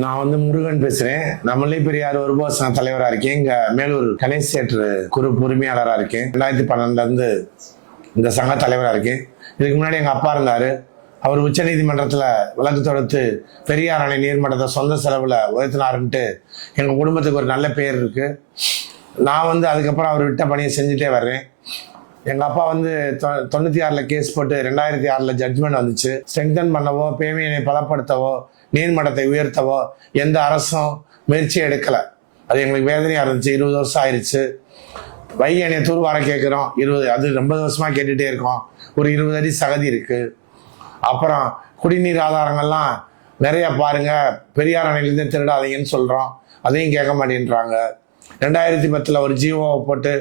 நான் வந்து முருகன் பேசுறேன். நான் முல்லை பெரியார் ஒருபோது சங்க தலைவரா இருக்கேன். இங்க மேலூர் கணேஷ் தியேட்டர் குரூப் உரிமையாளராக இருக்கேன். 2012 இருந்து இந்த சங்க தலைவராக இருக்கேன். இதுக்கு முன்னாடி எங்க அப்பா இருந்தாரு. அவர் உச்ச நீதிமன்றத்துல வழக்கு தொடுத்து பெரியார் அணை நீர்மட்டத்தை சொந்த செலவுல உயர்த்தினாருன்ட்டு எங்க குடும்பத்துக்கு ஒரு நல்ல பேர் இருக்கு. நான் வந்து அதுக்கப்புறம் அவர் விட்ட பணியை செஞ்சுட்டே வர்றேன். எங்க அப்பா வந்து 96 கேஸ் போட்டு 2006 ஜட்ஜ்மெண்ட் வந்துச்சு. ஸ்ட்ரெங்தன் பண்ணவோ, பேமையினை பலப்படுத்தவோ, நீர்மட்டத்தை உயர்த்தவோ எந்த அரசும் முயற்சி எடுக்கல. அது எங்களுக்கு வேதனையா இருந்துச்சு. 20 வருஷம் ஆயிடுச்சு. வைகை அணையை தூர்வார கேட்கிறோம். அது 50 வருஷமா கேட்டுட்டே இருக்கோம். ஒரு 20 அடி சகதி இருக்கு. அப்புறம் குடிநீர் ஆதாரங்கள்லாம் நிறைய பாருங்க, பெரியார் அணையிலிருந்து திருடாதீங்கன்னு சொல்றோம். அதையும் கேட்க மாட்டேன்றாங்க. 2010 ஒரு ஜிஓவை போட்டு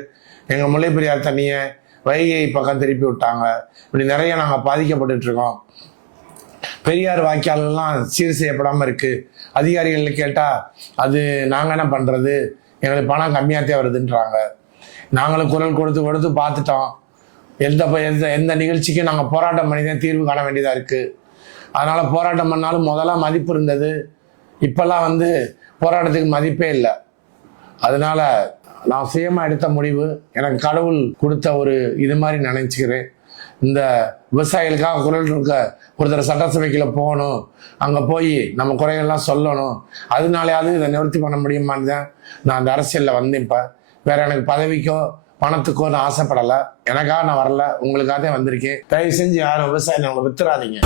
எங்க முல்லை பெரியார் தண்ணியை வைகை பக்கம் திருப்பி விட்டாங்க. இப்படி நிறைய நாங்க பாதிக்கப்பட்டு இருக்கோம். பெரியார் வாய்க்காலெல்லாம் சீர் செய்யப்படாம இருக்கு. அதிகாரிகள் கேட்டா அது நாங்க என்ன பண்றது, எங்களுக்கு பணம் கம்மியாத்தே வருதுன்றாங்க. நாங்களும் குரல் கொடுத்து கொடுத்து பார்த்துட்டோம். எந்த நிகழ்ச்சிக்கும் நாங்க போராட்டம் பண்ணி தான் தீர்வு காண வேண்டியதா இருக்கு. அதனால போராட்டம் பண்ணாலும் முதல்ல மதிப்பு இருந்தது. இப்பெல்லாம் வந்து போராட்டத்துக்கு மதிப்பே இல்லை. அதனால நான் சுயமா எடுத்த முடிவு, எனக்கு கடவுள் கொடுத்த ஒரு இது மாதிரி நினைச்சுக்கிறேன். இந்த விவசாயிகளுக்காக குரல் இருக்க ஒருத்தர் சட்டசபைக்குள்ள போகணும், அங்க போய் நம்ம குறைகள்லாம் சொல்லணும். அதனாலயாவது இதை நிவர்த்தி பண்ண முடியுமான்னு தான் நான் அந்த அரசியல்ல வந்தேன். இப்ப வேற எனக்கு பதவிக்கோ பணத்துக்கோ நான் ஆசைப்படலை. எனக்காக நான் வரல, உங்களுக்காக தான் வந்திருக்கேன். தயவு செஞ்சு யாரும் விவசாயம் அவங்க வித்துறாதீங்க.